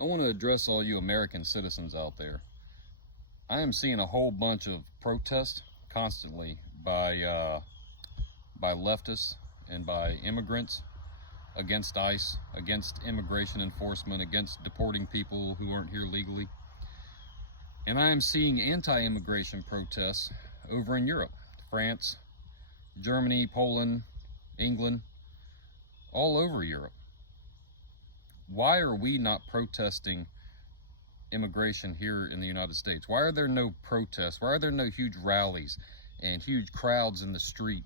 I want to address all you American citizens out there. I am seeing a whole bunch of protests constantly by leftists and by immigrants against ICE, against immigration enforcement, against deporting people who aren't here legally. And I am seeing anti-immigration protests over in Europe, France, Germany, Poland, England, all over Europe. Why are we not protesting immigration here in the United States? Why are there no protests? Why are there no huge rallies and huge crowds in the street,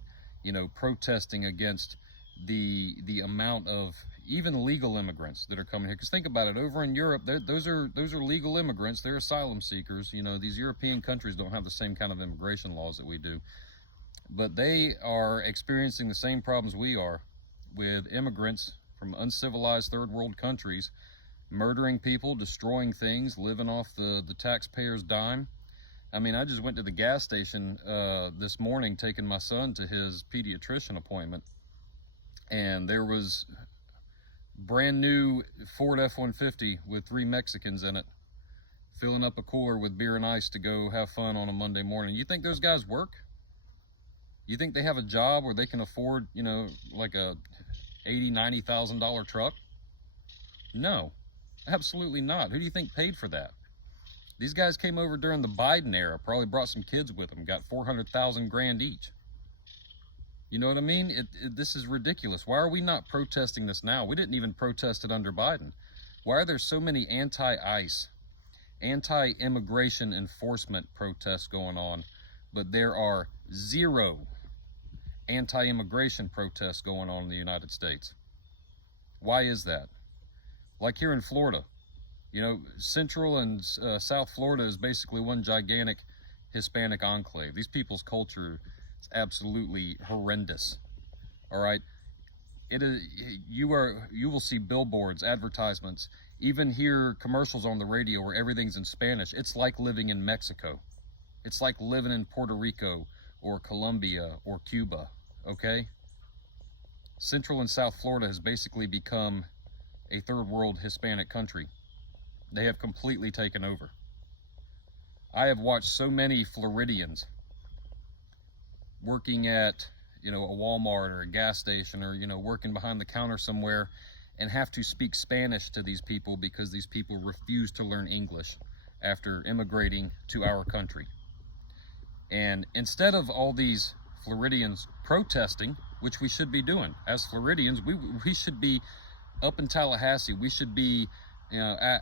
protesting against the amount of even legal immigrants that are coming here? Because think about it, over in Europe, those are legal immigrants. They're asylum seekers. These European countries don't have the same kind of immigration laws that we do, but they are experiencing the same problems we are with immigrants from uncivilized third world countries, murdering people, destroying things, living off the taxpayers' dime. I mean, I just went to the gas station this morning taking my son to his pediatrician appointment, and there was brand new Ford F-150 with 3 Mexicans in it, filling up a cooler with beer and ice to go have fun on a Monday morning. You think those guys work? You think they have a job where they can afford, like a $80,000, $90,000 truck? No, absolutely not. Who do you think paid for that? These guys came over during the Biden era, probably brought some kids with them, got 400,000 grand each. You know what I mean? This is ridiculous. Why are we not protesting this now? We didn't even protest it under Biden. Why are there so many anti-ICE, anti-immigration enforcement protests going on, but there are 0 anti-immigration protests going on in the United States? Why is that? Like here in Florida, Central and South Florida is basically one gigantic Hispanic enclave. These people's culture is absolutely horrendous. All right, you will see billboards, advertisements, even hear commercials on the radio where everything's in Spanish. It's like living in Mexico. It's like living in Puerto Rico or Colombia or Cuba, okay? Central and South Florida has basically become a third world Hispanic country. They have completely taken over. I have watched so many Floridians working at, a Walmart or a gas station or, working behind the counter somewhere and have to speak Spanish to these people because these people refuse to learn English after immigrating to our country. And instead of all these Floridians protesting, which we should be doing as Floridians, we should be up in Tallahassee. We should be,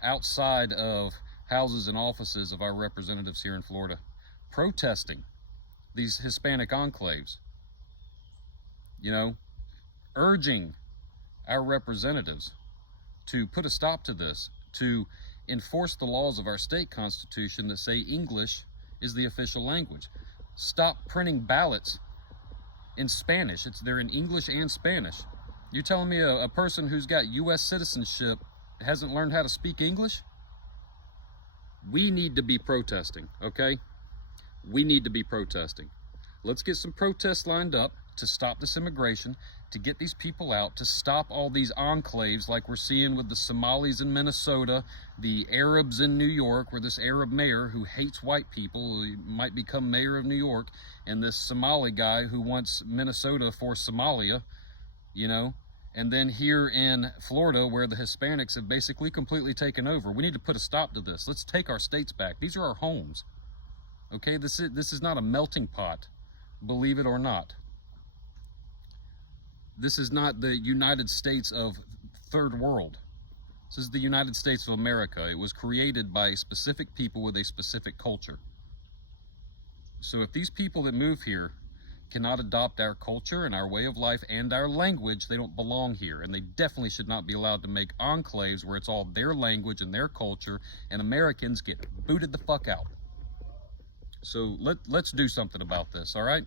outside of houses and offices of our representatives here in Florida, protesting these Hispanic enclaves. Urging our representatives to put a stop to this, to enforce the laws of our state constitution that say English is the official language. Stop printing ballots in Spanish. They're in English and Spanish. You're telling me a person who's got U.S. citizenship hasn't learned how to speak English? We need to be protesting, okay? We need to be protesting. Let's get some protests lined up to stop this immigration, to get these people out, to stop all these enclaves like we're seeing with the Somalis in Minnesota, the Arabs in New York, where this Arab mayor who hates white people might become mayor of New York, and this Somali guy who wants Minnesota for Somalia, and then here in Florida where the Hispanics have basically completely taken over. We need to put a stop to this. Let's take our states back. These are our homes. Okay, this is not a melting pot, believe it or not. This is not the United States of third world. This is the United States of America. It was created by specific people with a specific culture. So if these people that move here cannot adopt our culture and our way of life and our language, they don't belong here, and they definitely should not be allowed to make enclaves where it's all their language and their culture, and Americans get booted the fuck out. So let's do something about this, all right?